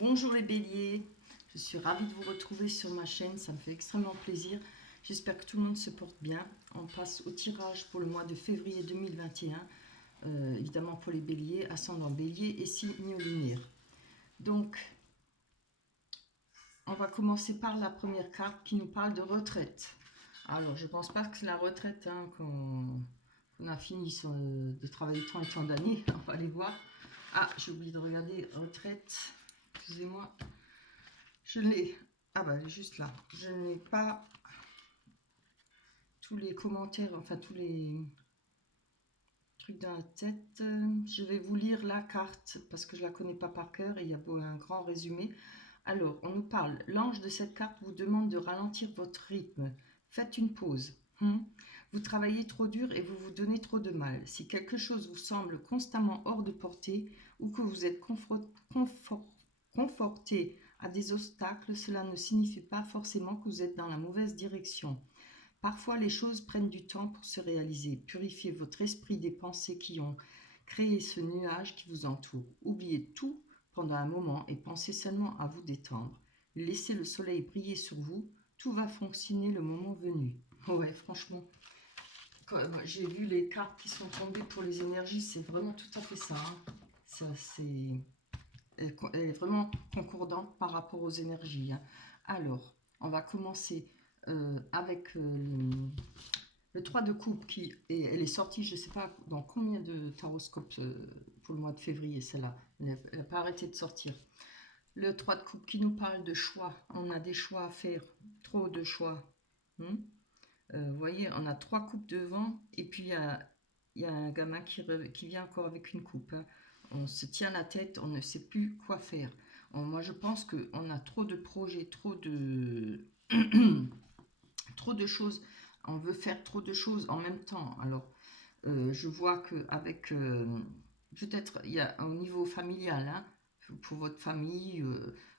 Bonjour les béliers, je suis ravie de vous retrouver sur ma chaîne, ça me fait extrêmement plaisir. J'espère que tout le monde se porte bien. On passe au tirage pour le mois de février 2021, évidemment pour les béliers, ascendant bélier et signe lunaire. Donc, on va commencer par la première carte qui nous parle de retraite. Alors, je ne pense pas que c'est la retraite qu'on a fini de travailler tant et tant d'années, on va aller voir. Ah, j'ai oublié de regarder retraite, excusez-moi. Je l'ai. Ah bah elle est juste là. Je n'ai pas tous les commentaires, enfin tous les trucs dans la tête. Je vais vous lire la carte parce que je la connais pas par cœur et il y a un grand résumé. Alors, on nous parle. L'ange de cette carte vous demande de ralentir votre rythme. Faites une pause. Vous travaillez trop dur et vous vous donnez trop de mal. Si quelque chose vous semble constamment hors de portée ou que vous êtes conforté à des obstacles, cela ne signifie pas forcément que vous êtes dans la mauvaise direction. Parfois, les choses prennent du temps pour se réaliser. Purifiez votre esprit des pensées qui ont créé ce nuage qui vous entoure. Oubliez tout pendant un moment et pensez seulement à vous détendre. Laissez le soleil briller sur vous. Tout va fonctionner le moment venu. Ouais, franchement, j'ai vu les cartes qui sont tombées pour les énergies, c'est vraiment tout à fait ça. C'est elle est vraiment concordante par rapport aux énergies. Alors, on va commencer avec le 3 de coupe elle est sortie, je ne sais pas dans combien de taroscopes pour le mois de février, celle-là. Elle n'a pas arrêté de sortir. Le 3 de coupe qui nous parle de choix. On a des choix à faire, trop de choix. Vous voyez, on a 3 coupes devant et puis il y a un gamin qui vient encore avec une coupe. On se tient la tête, on ne sait plus quoi faire. Moi, je pense qu'on a trop de projets, trop de choses. On veut faire trop de choses en même temps. Alors, je vois qu'avec, peut-être, il y a au niveau familial, hein, pour votre famille,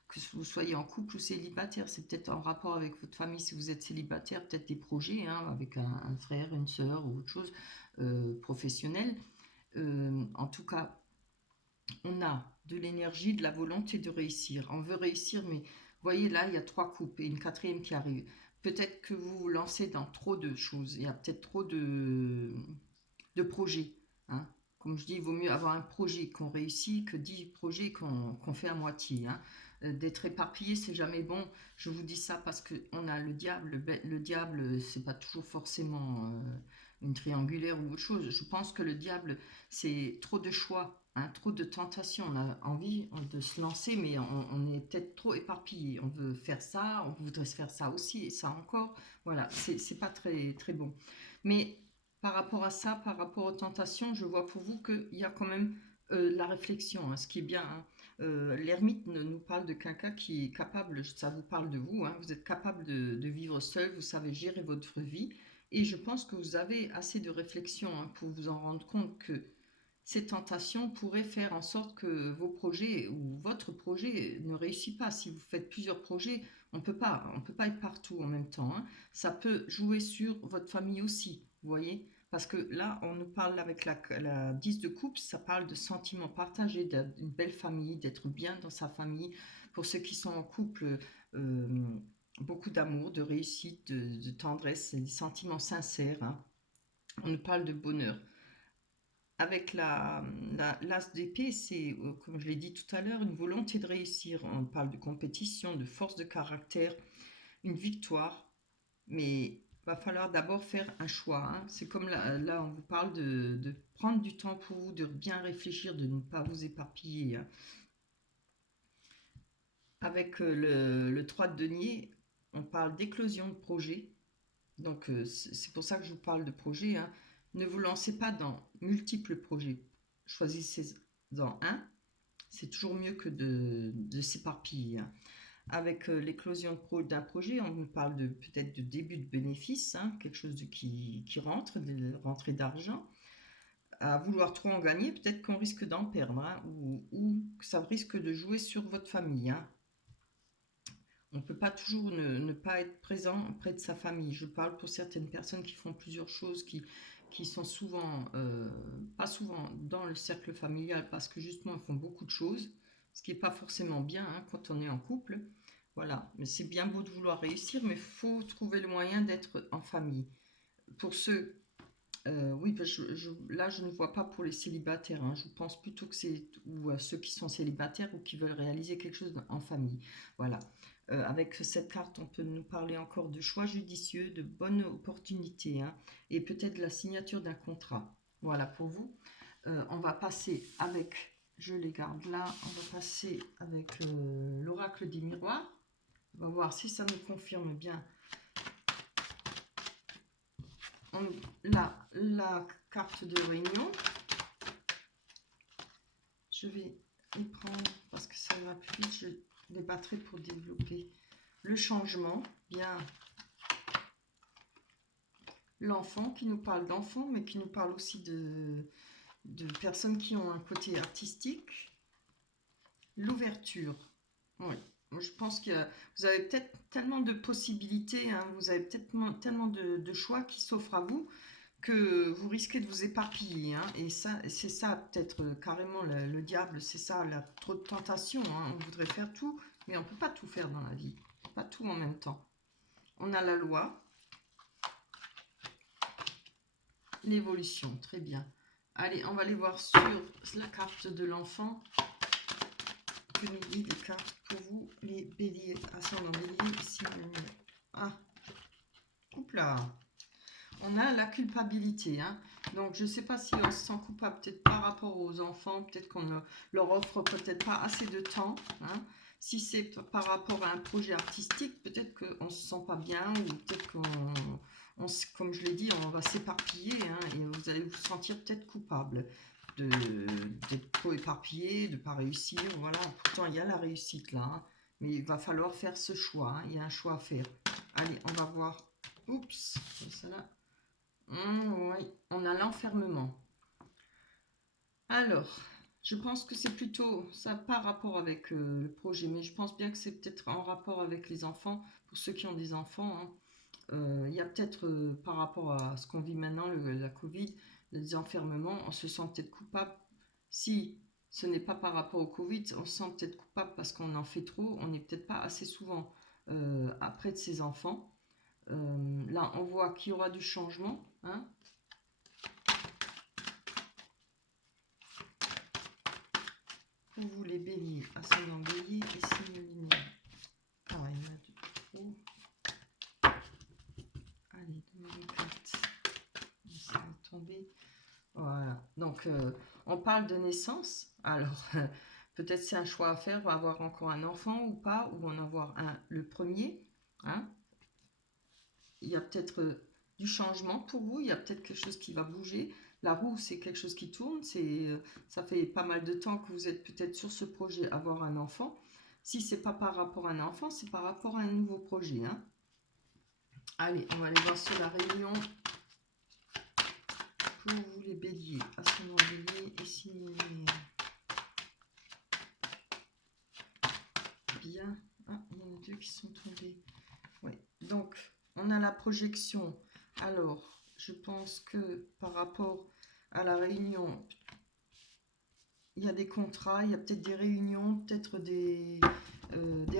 que vous soyez en couple ou célibataire, c'est peut-être en rapport avec votre famille. Si vous êtes célibataire, peut-être des projets, hein, avec un frère, une sœur ou autre chose, professionnel. En tout cas, on a de l'énergie, de la volonté de réussir. On veut réussir, mais voyez là, il y a 3 coupes et une quatrième qui arrive. Peut-être que vous vous lancez dans trop de choses. Il y a peut-être trop de projets. Hein. Comme je dis, il vaut mieux avoir un projet qu'on réussit que 10 projets qu'on fait à moitié. Hein. D'être éparpillé, c'est jamais bon. Je vous dis ça parce qu'on a le diable. Le diable, c'est pas toujours forcément une triangulaire ou autre chose. Je pense que le diable, c'est trop de choix. Hein, trop de tentations, on a envie de se lancer, mais on est peut-être trop éparpillé. On veut faire ça, on voudrait se faire ça aussi, et ça encore. Voilà, c'est pas très, très bon. Mais par rapport à ça, par rapport aux tentations, je vois pour vous qu'il y a quand même la réflexion, hein, ce qui est bien. Hein. L'ermite nous parle de quelqu'un qui est capable, ça vous parle de vous, hein, vous êtes capable de vivre seul, vous savez gérer votre vie, et je pense que vous avez assez de réflexion hein, pour vous en rendre compte que ces tentations pourraient faire en sorte que vos projets ou votre projet ne réussit pas. Si vous faites plusieurs projets, on ne peut pas être partout en même temps. Hein. Ça peut jouer sur votre famille aussi, vous voyez. Parce que là, on nous parle avec la 10 de coupe, ça parle de sentiments partagés, d'une belle famille, d'être bien dans sa famille. Pour ceux qui sont en couple, beaucoup d'amour, de réussite, de tendresse, des sentiments sincères. Hein. On nous parle de bonheur. Avec l'as d'épée, c'est, comme je l'ai dit tout à l'heure, une volonté de réussir. On parle de compétition, de force de caractère, une victoire. Mais il va falloir d'abord faire un choix. Hein. C'est comme là, on vous parle de prendre du temps pour vous, de bien réfléchir, de ne pas vous éparpiller. Hein. Avec le 3 de denier, on parle d'éclosion de projet. Donc, c'est pour ça que je vous parle de projet. Hein. Ne vous lancez pas dans multiples projets. Choisissez-en un. C'est toujours mieux que de s'éparpiller. Hein. Avec l'éclosion d'un projet, on nous parle peut-être de début de bénéfice, hein, quelque chose qui rentre, de rentrée d'argent. À vouloir trop en gagner, peut-être qu'on risque d'en perdre, hein, ou que ça risque de jouer sur votre famille. Hein. On ne peut pas toujours ne pas être présent près de sa famille. Je parle pour certaines personnes qui font plusieurs choses, qui sont souvent, pas souvent dans le cercle familial parce que justement, elles font beaucoup de choses. ce qui n'est pas forcément bien hein, quand on est en couple. Voilà, mais c'est bien beau de vouloir réussir, mais il faut trouver le moyen d'être en famille. Pour ceux, oui, parce que là je ne vois pas pour les célibataires, hein. Je pense plutôt que c'est ou à ceux qui sont célibataires ou qui veulent réaliser quelque chose en famille. Voilà. Avec cette carte, on peut nous parler encore de choix judicieux, de bonnes opportunités, hein, et peut-être de la signature d'un contrat. Voilà pour vous. On va passer avec, je les garde là, on va passer avec l'oracle des miroirs. On va voir si ça nous confirme bien. La carte de réunion. Je vais les prendre parce que ça ira plus vite. Je les battrai pour développer le changement. Bien. L'enfant qui nous parle d'enfant, mais qui nous parle aussi de personnes qui ont un côté artistique. L'ouverture. Oui. Je pense que vous avez peut-être tellement de possibilités, hein, vous avez peut-être tellement de choix qui s'offrent à vous que vous risquez de vous éparpiller. Hein, et ça, c'est ça peut-être carrément le diable, c'est ça, trop de tentation. Hein, on voudrait faire tout, mais on ne peut pas tout faire dans la vie. Pas tout en même temps. On a la loi. L'évolution, très bien. Allez, on va aller voir sur la carte de l'enfant. Que nous dit les cartes pour vous, les béliers, ascendant bélier, ici. Ah, oups là. On a la culpabilité. Hein. Donc, je ne sais pas si on se sent coupable, peut-être par rapport aux enfants, peut-être qu'on ne leur offre peut-être pas assez de temps. Hein. Si c'est par rapport à un projet artistique, peut-être qu'on ne se sent pas bien, ou peut-être comme je l'ai dit, on va s'éparpiller, hein, et vous allez vous sentir peut-être coupable d'être trop éparpillé, de ne pas réussir. Voilà, pourtant il y a la réussite là, hein, mais il va falloir faire ce choix. Hein, il y a un choix à faire. Allez, on va voir. Oups, ça là. Oui, on a l'enfermement. Alors, je pense que c'est plutôt ça par rapport avec le projet, mais je pense bien que c'est peut-être en rapport avec les enfants, pour ceux qui ont des enfants. Hein. Il y a peut-être par rapport à ce qu'on vit maintenant, la Covid, les enfermements, on se sent peut-être coupable. Si ce n'est pas par rapport au Covid, on se sent peut-être coupable parce qu'on en fait trop, on n'est peut-être pas assez souvent après de ses enfants. Là, on voit qu'il y aura du changement. Hein. Pour vous les béliers, ascendant bélier et signe lunaire. Ah, il y en a de trop. Allez, donnez les cartes. Ça va tomber. Voilà. Donc, on parle de naissance. Alors, peut-être c'est un choix à faire, avoir encore un enfant ou pas, ou en avoir le premier. Hein. Il y a peut-être du changement pour vous. Il y a peut-être quelque chose qui va bouger. La roue, c'est quelque chose qui tourne. Ça fait pas mal de temps que vous êtes peut-être sur ce projet, avoir un enfant. Si c'est pas par rapport à un enfant, c'est par rapport à un nouveau projet. Hein. Allez, on va aller voir sur la réunion. Pour vous les béliers, ascendant bélier et signe lunaire. Bien. Ah, il y en a deux qui sont tombés. Ouais. Donc, on a la projection. Alors, je pense que par rapport à la réunion, il y a des contrats, il y a peut-être des réunions, peut-être des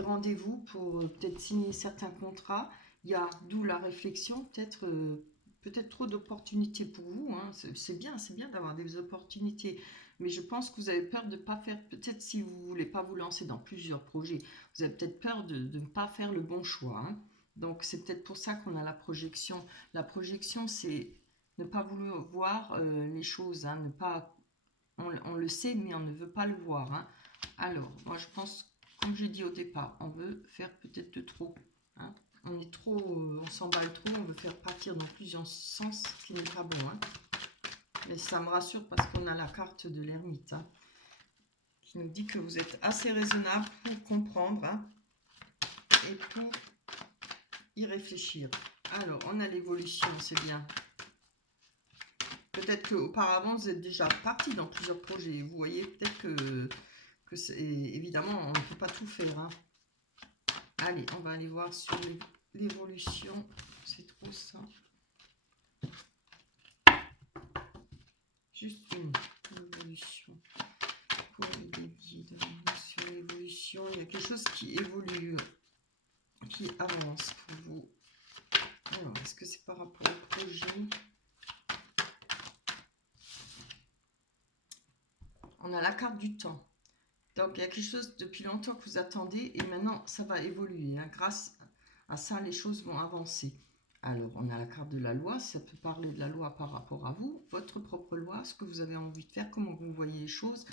rendez-vous pour peut-être signer certains contrats. Il y a d'où la réflexion, peut-être trop d'opportunités pour vous. Hein. C'est bien d'avoir des opportunités. Mais je pense que vous avez peur de ne pas faire, peut-être si vous ne voulez pas vous lancer dans plusieurs projets, vous avez peut-être peur de ne pas faire le bon choix. Hein. Donc c'est peut-être pour ça qu'on a la projection. La projection, c'est ne pas vouloir voir les choses, hein, ne pas on le sait, mais on ne veut pas le voir. Hein. Alors, moi, je pense, comme j'ai dit au départ, on veut faire peut-être de trop. Hein. On est trop, on s'emballe trop, on veut faire partir dans plusieurs sens, ce qui n'est pas bon. Hein. Mais ça me rassure parce qu'on a la carte de l'ermite, hein, qui nous dit que vous êtes assez raisonnable pour comprendre, hein, et pour y réfléchir. Alors, on a l'évolution, c'est bien. Peut-être qu'auparavant, vous êtes déjà parti dans plusieurs projets. Vous voyez peut-être que évidemment, on ne peut pas tout faire. Hein. Allez, on va aller voir sur l'évolution. C'est trop ça. Juste une évolution. Pour les béliers, sur l'évolution, il y a quelque chose qui évolue, qui avance pour vous. Alors, est-ce que c'est par rapport au projet? On a la carte du temps. Donc, il y a quelque chose depuis longtemps que vous attendez et maintenant, ça va évoluer. Hein. Grâce à ça, les choses vont avancer. Alors, on a la carte de la loi. Ça peut parler de la loi par rapport à vous, votre propre loi, ce que vous avez envie de faire, comment vous voyez les choses,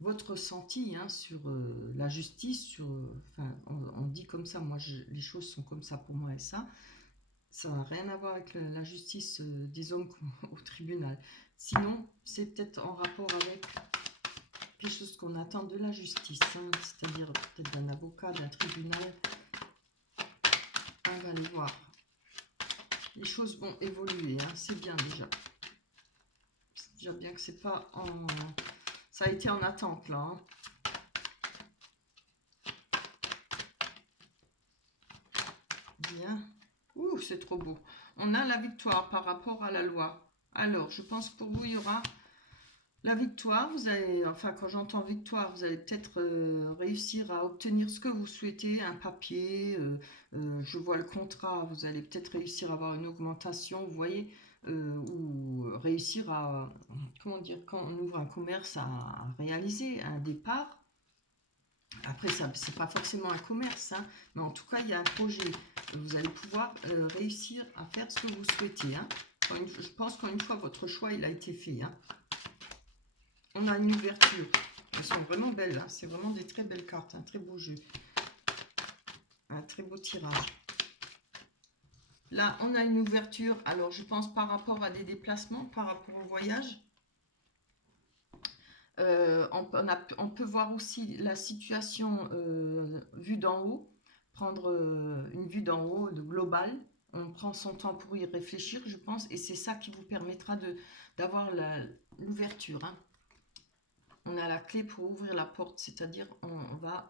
votre ressenti hein, sur la justice. Enfin, on dit comme ça, moi, les choses sont comme ça pour moi et ça. Ça n'a rien à voir avec la justice des hommes au tribunal. Sinon, c'est peut-être en rapport avec quelque chose qu'on attend de la justice, hein, c'est-à-dire peut-être d'un avocat, d'un tribunal. On va aller voir. Les choses vont évoluer, hein, c'est bien déjà. C'est déjà bien que c'est pas en... Ça a été en attente là. Hein. Bien. Ouh, c'est trop beau. On a la victoire par rapport à la loi. Alors, je pense que pour vous, il y aura la victoire. Vous allez, enfin, quand j'entends victoire, vous allez peut-être réussir à obtenir ce que vous souhaitez, un papier. Je vois le contrat. Vous allez peut-être réussir à avoir une augmentation, vous voyez, ou réussir à, comment dire, quand on ouvre un commerce, à réaliser un départ. Après, ça, c'est pas forcément un commerce, hein, mais en tout cas, il y a un projet. Vous allez pouvoir réussir à faire ce que vous souhaitez. Hein. Je pense qu'une fois votre choix il a été fait. Hein. On a une ouverture. Elles sont vraiment belles. Hein. C'est vraiment des très belles cartes. Un très beau jeu. Un très beau tirage. Là, on a une ouverture. Alors, je pense par rapport à des déplacements, par rapport au voyage. On peut voir aussi la situation vue d'en haut, prendre une vue d'en haut, de global. On prend son temps pour y réfléchir, je pense, et c'est ça qui vous permettra d'avoir l'ouverture. Hein. On a la clé pour ouvrir la porte, c'est-à-dire on va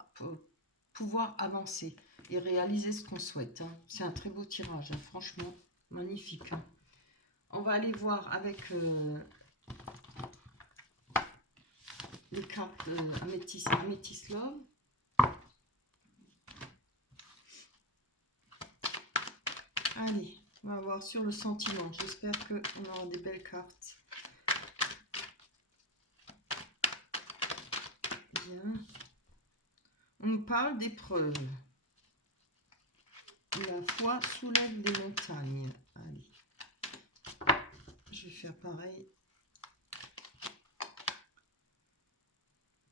pouvoir avancer et réaliser ce qu'on souhaite. Hein. C'est un très beau tirage, hein, franchement, magnifique. Hein. On va aller voir avec... les cartes Améthyst Love. Allez, on va voir sur le sentiment. J'espère qu'on aura des belles cartes. Bien. On nous parle d'épreuves. La foi soulève des montagnes. Allez. Je vais faire pareil.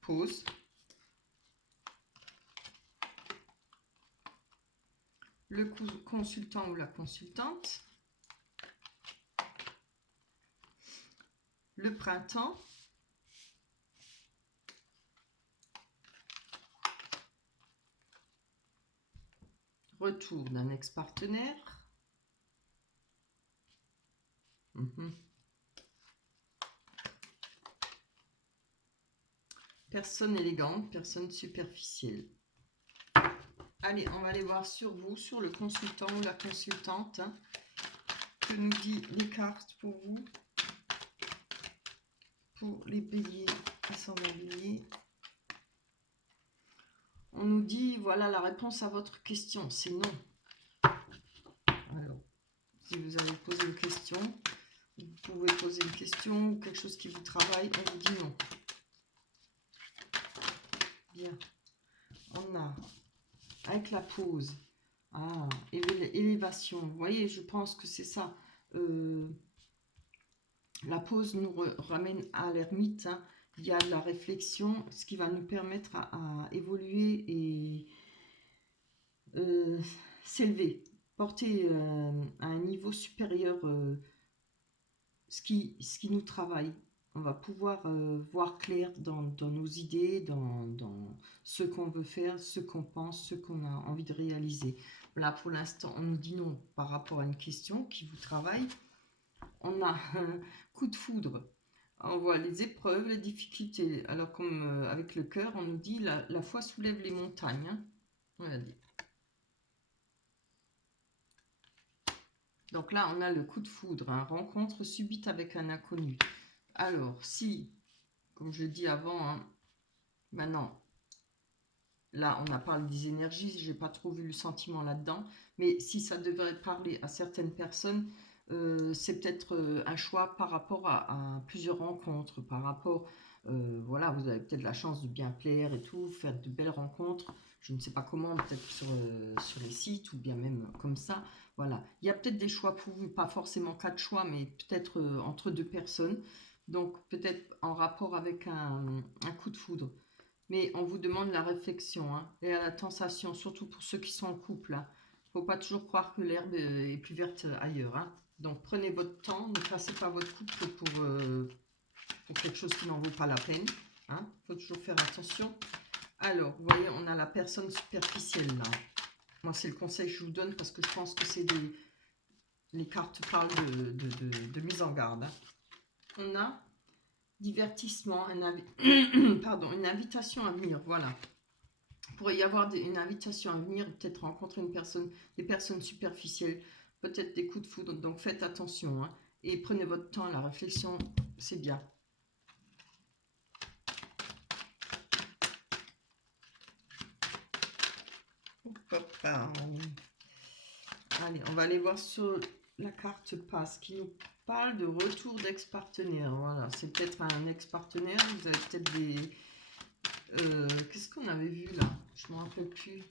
Pause. Le consultant ou la consultante. Le printemps. Retour d'un ex-partenaire. Personne élégante, personne superficielle. Allez, on va aller voir sur vous, sur le consultant ou la consultante. Hein, que nous dit les cartes pour vous. Pour les béliers, ascendant bélier. On nous dit, voilà la réponse à votre question, c'est non. Alors, si vous avez posé une question, vous pouvez poser une question ou quelque chose qui vous travaille, on vous dit non. Bien. On a, avec la pause, élévation. Vous voyez, je pense que c'est ça. La pause nous ramène à l'ermite. Hein. Il y a de la réflexion, ce qui va nous permettre à évoluer et s'élever, porter à un niveau supérieur ce qui nous travaille. On va pouvoir voir clair dans nos idées, dans ce qu'on veut faire, ce qu'on pense, ce qu'on a envie de réaliser. Là, pour l'instant, on nous dit non par rapport à une question qui vous travaille. On a un coup de foudre. On voit les épreuves, les difficultés. Alors, comme avec le cœur, on nous dit la foi soulève les montagnes. Hein. On l'a dit. Donc là, on a le coup de foudre, hein, rencontre subite avec un inconnu. Alors, si, comme je l'ai dit avant, hein, maintenant, là, on a parlé des énergies, j'ai pas trop vu le sentiment là-dedans, mais si ça devrait parler à certaines personnes, c'est peut-être un choix par rapport à plusieurs rencontres, par rapport, voilà, vous avez peut-être la chance de bien plaire et tout, faire de belles rencontres, je ne sais pas comment, peut-être sur les sites ou bien même comme ça, voilà. Il y a peut-être des choix pour vous, pas forcément 4 choix, mais peut-être entre 2 personnes, donc peut-être en rapport avec un coup de foudre. Mais on vous demande la réflexion, hein, et à la sensation, surtout pour ceux qui sont en couple. Il ne faut pas toujours croire que l'herbe est plus verte ailleurs, hein. Donc prenez votre temps, ne passez pas votre couple pour quelque chose qui n'en vaut pas la peine. Il faut toujours faire attention. Alors, vous voyez, on a la personne superficielle là. Moi, c'est le conseil que je vous donne parce que je pense que les cartes parlent de mise en garde, hein. On a divertissement, pardon, une invitation à venir, voilà. Il pourrait y avoir une invitation à venir, peut-être rencontrer des personnes superficielles, peut-être des coups de foudre, donc faites attention, hein, et prenez votre temps, la réflexion, c'est bien. Allez, on va aller voir sur la carte passe qui nous parle de retour d'ex-partenaire. Voilà, c'est peut-être un ex-partenaire, vous avez peut-être des... qu'est-ce qu'on avait vu là? Je ne me rappelle plus.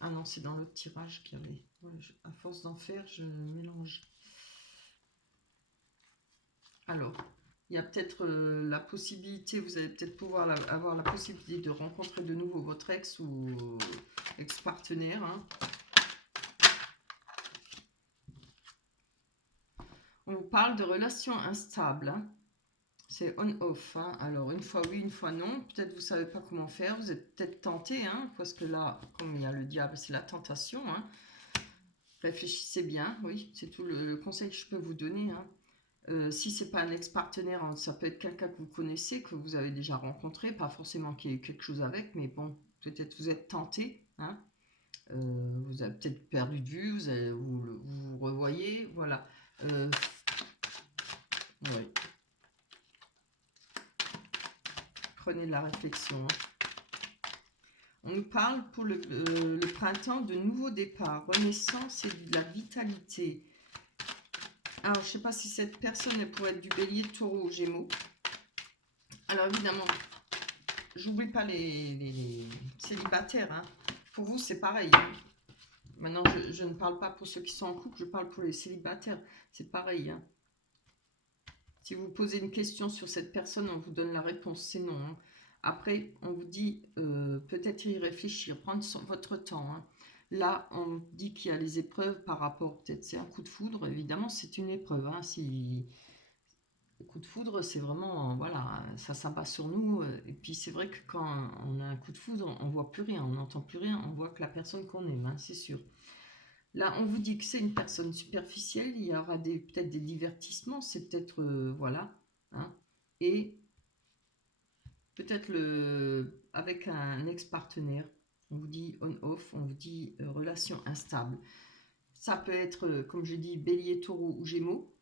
Ah non, c'est dans l'autre tirage qu'il y avait. Ouais, à force d'en faire, je mélange. Alors, il y a peut-être la possibilité, vous allez peut-être pouvoir avoir la possibilité de rencontrer de nouveau votre ex ou ex-partenaire, hein. On vous parle de relations instables, hein. C'est on-off, hein. Alors, une fois oui, une fois non. Peut-être vous ne savez pas comment faire. Vous êtes peut-être tenté, hein, parce que là, comme il y a le diable, c'est la tentation, hein. Réfléchissez bien, oui, c'est tout le conseil que je peux vous donner, hein. Si c'est pas un ex-partenaire, hein, ça peut être quelqu'un que vous connaissez, que vous avez déjà rencontré, pas forcément qu'il y ait quelque chose avec, mais bon, peut-être vous êtes tenté, hein. Vous avez peut-être perdu de vue, vous revoyez, voilà. Ouais. Prenez de la réflexion, hein. On nous parle pour le printemps de nouveaux départs, renaissance et de la vitalité. Alors, je ne sais pas si cette personne elle pourrait être du bélier, taureau ou gémeaux. Alors, évidemment, j'oublie pas les célibataires, hein. Pour vous, c'est pareil, hein. Maintenant, je ne parle pas pour ceux qui sont en couple, je parle pour les célibataires. C'est pareil, hein. Si vous posez une question sur cette personne, on vous donne la réponse, c'est non, hein. Après, on vous dit peut-être y réfléchir, prendre votre temps, hein. Là, on dit qu'il y a les épreuves par rapport, peut-être c'est un coup de foudre, évidemment, c'est une épreuve, hein. Si le coup de foudre, c'est vraiment, voilà, ça s'abat sur nous. Et puis c'est vrai que quand on a un coup de foudre, on voit plus rien, on n'entend plus rien, on voit que la personne qu'on aime, hein, c'est sûr. Là, on vous dit que c'est une personne superficielle, il y aura peut-être des divertissements, c'est peut-être, voilà, hein, et peut-être avec un ex-partenaire, on vous dit on-off, on vous dit relation instable. Ça peut être, comme je dis, bélier, taureau ou gémeaux.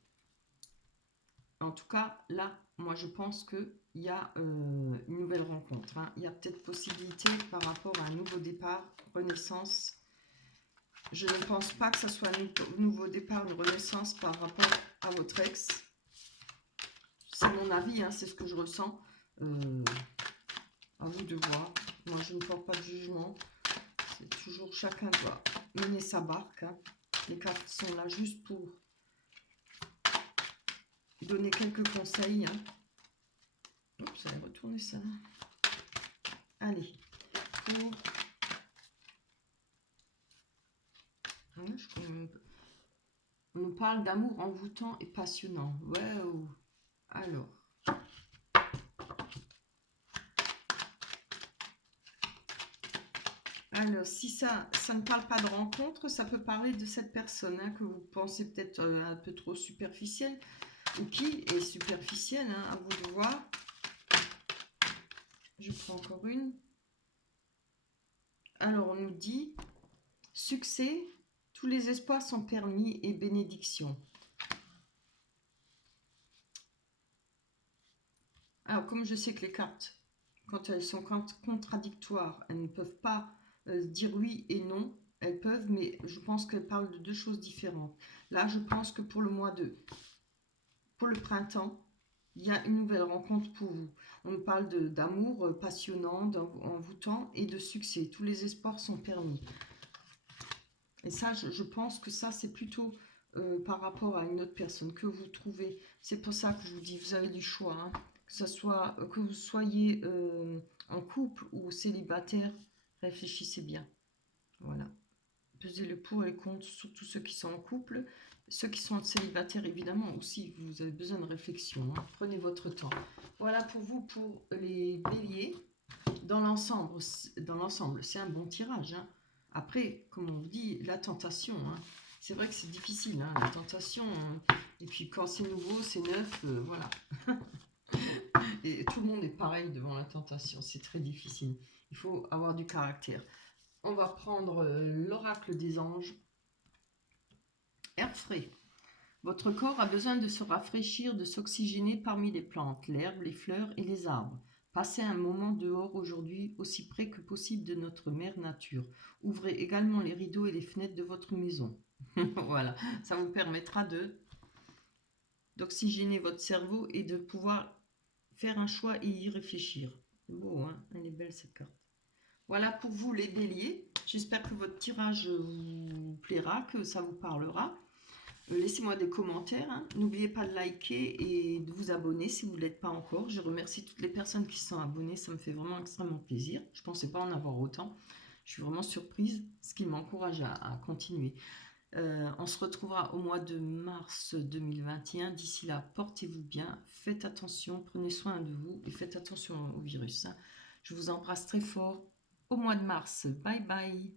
En tout cas, là, moi, je pense qu'il y a une nouvelle rencontre, hein. Il y a peut-être possibilité par rapport à un nouveau départ, renaissance. Je ne pense pas que ce soit un nouveau départ, une renaissance par rapport à votre ex. C'est mon avis, hein, c'est ce que je ressens. À vous de voir. Moi, je ne porte pas de jugement. C'est toujours chacun doit mener sa barque, hein. Les cartes sont là juste pour donner quelques conseils, hein. Oups, ça va retourner ça. Allez, pour... On nous parle d'amour envoûtant et passionnant. Waouh. Alors, si ça ne parle pas de rencontre, ça peut parler de cette personne, hein, que vous pensez peut-être un peu trop superficielle, ou qui est superficielle, hein, à vous de voir. Je prends encore une. Alors, on nous dit succès, tous les espoirs sont permis et bénédiction. Alors, comme je sais que les cartes, quand elles sont contradictoires, elles ne peuvent pas dire oui et non. Elles peuvent, mais je pense qu'elles parlent de deux choses différentes. Là, je pense que pour le printemps, il y a une nouvelle rencontre pour vous. On parle d'amour passionnant, envoûtant et de succès. Tous les espoirs sont permis. Et ça, je pense que ça, c'est plutôt par rapport à une autre personne que vous trouvez. C'est pour ça que je vous dis, vous avez du choix. Hein. Que vous soyez en couple ou célibataire, réfléchissez bien. Voilà. Pesez le pour et le contre, surtout ceux qui sont en couple. Ceux qui sont célibataires, évidemment, aussi, vous avez besoin de réflexion. Hein. Prenez votre temps. Voilà pour vous, pour les béliers. Dans l'ensemble, c'est un bon tirage. Hein. Après, comme on vous dit, la tentation. Hein. C'est vrai que c'est difficile, hein, la tentation. Hein. Et puis quand c'est nouveau, c'est neuf, voilà. Et tout le monde est pareil devant la tentation. C'est très difficile. Il faut avoir du caractère. On va prendre l'oracle des anges. Air frais. Votre corps a besoin de se rafraîchir, de s'oxygéner parmi les plantes, l'herbe, les fleurs et les arbres. Passez un moment dehors aujourd'hui, aussi près que possible de notre mère nature. Ouvrez également les rideaux et les fenêtres de votre maison. Voilà, ça vous permettra d'oxygéner votre cerveau et de pouvoir faire un choix et y réfléchir. C'est beau, hein? Elle est belle cette carte. Voilà pour vous les béliers. J'espère que votre tirage vous plaira, que ça vous parlera. Laissez-moi des commentaires. Hein. N'oubliez pas de liker et de vous abonner si vous ne l'êtes pas encore. Je remercie toutes les personnes qui se sont abonnées. Ça me fait vraiment extrêmement plaisir. Je ne pensais pas en avoir autant. Je suis vraiment surprise, ce qui m'encourage à continuer. On se retrouvera au mois de mars 2021. D'ici là, portez-vous bien. Faites attention, prenez soin de vous et faites attention au virus. Hein. Je vous embrasse très fort au mois de mars. Bye bye.